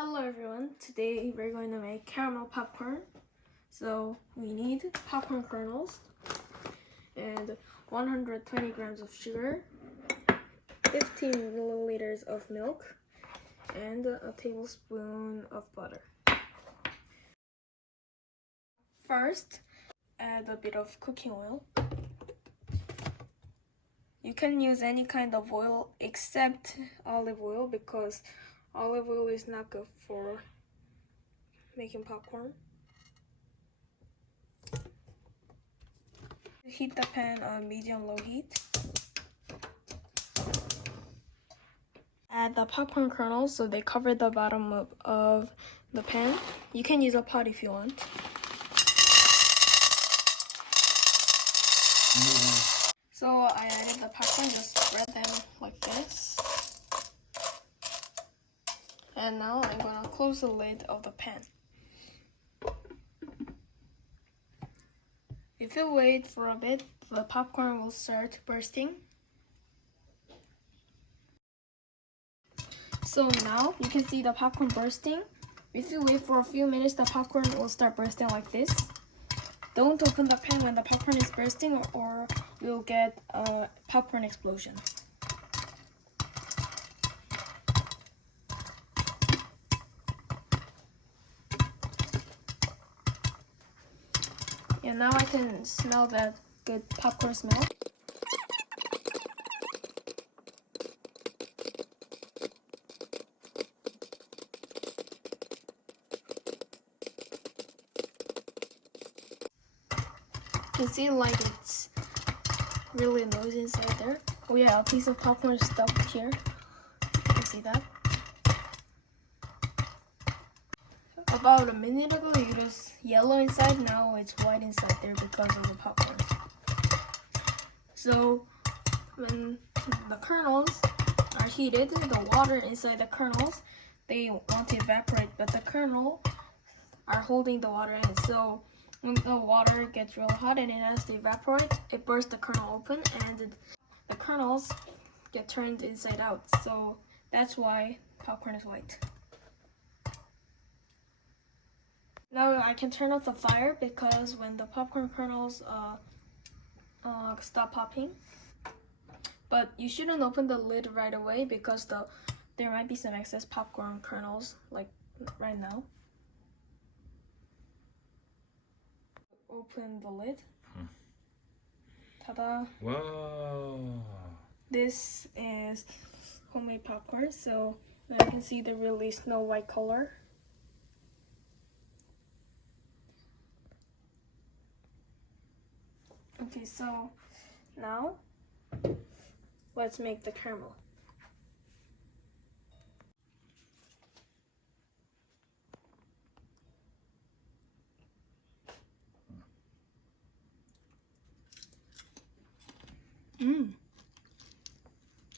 Hello everyone, today we're going to make caramel popcorn. So we need popcorn kernels and 120 grams of sugar, 15 milliliters of milk, and a tablespoon of butter. First, add a bit of cooking oil. You can use any kind of oil except olive oil because olive oil is not good for making popcorn. Heat the pan on medium-low heat. Add the popcorn kernels so they cover the bottom of the pan. You can use a pot if you want. So I added the popcorn, just spread them like this. And now I'm gonna close the lid of the pan. If you wait for a bit, the popcorn will start bursting. So now you can see the popcorn bursting. If you wait for a few minutes, the popcorn will start bursting like this. Don't open the pan when the popcorn is bursting or you'll get a popcorn explosion. And now I can smell that good popcorn smell. You can see like it's really noisy inside there. Oh yeah, a piece of popcorn is stuck here. You can see that. About a minute ago it was yellow inside, now it's white inside there because of the popcorn. So when the kernels are heated, the water inside the kernels, they want to evaporate, but the kernel are holding the water in. So when the water gets real hot and it has to evaporate, it bursts the kernel open and the kernels get turned inside out. So that's why popcorn is white. Now I can turn off the fire because when the popcorn kernels stop popping. But you shouldn't open the lid right away because there might be some excess popcorn kernels like right now. Open the lid. Ta-da! Wow! This is homemade popcorn, so now you can see the really snow white color. Okay, so now let's make the caramel.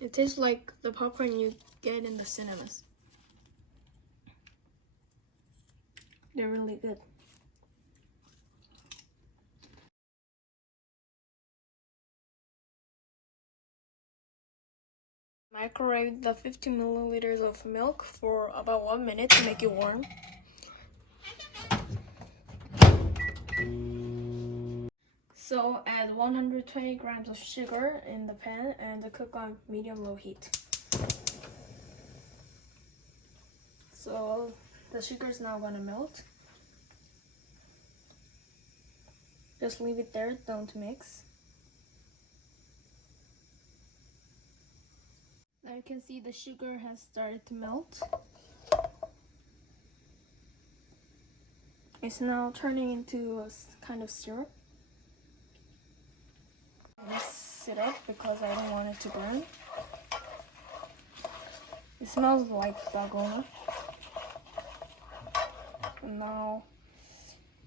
It tastes like the popcorn you get in the cinemas. They're really good. Microwave the 50 milliliters of milk for about 1 minute to make it warm. So add 120 grams of sugar in the pan and cook on medium-low heat. So the sugar is now gonna melt. Just leave it there, don't mix. Now you can see the sugar has started to melt. It's now turning into a kind of syrup. Mix it up because I don't want it to burn. It smells like dalgona. And now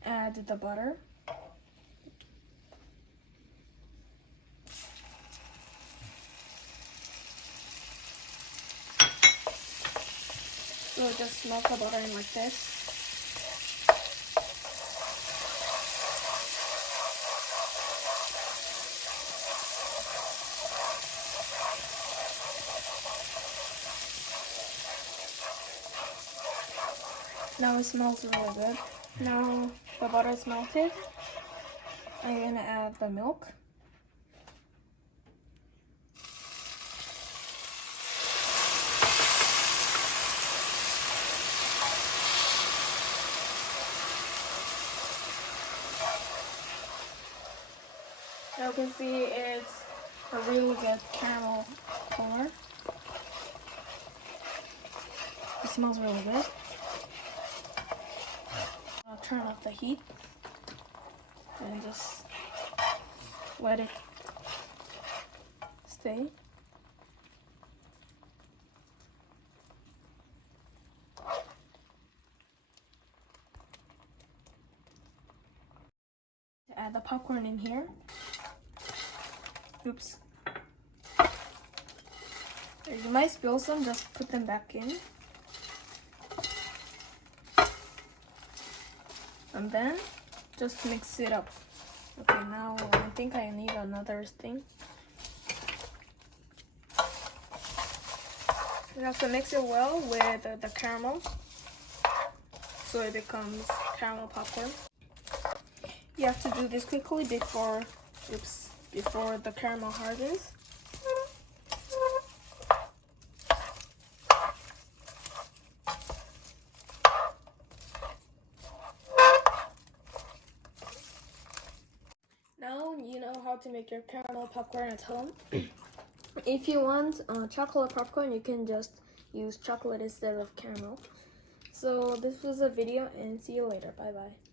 add the butter. So just melt the butter in like this. Now it smells really good. Now the butter is melted. I'm gonna add the milk. Now you can see it's a really good caramel color. It smells really good. I'll turn off the heat and just let it stay. To add the popcorn in here. Oops. You might spill some, just put them back in. And then just mix it up. Okay, now I think I need another thing. You have to mix it well with the caramel so it becomes caramel popcorn. You have to do this quickly before the caramel hardens. Now you know how to make your caramel popcorn at home. If you want chocolate popcorn, you can just use chocolate instead of caramel. So this was a video and see you later. Bye bye.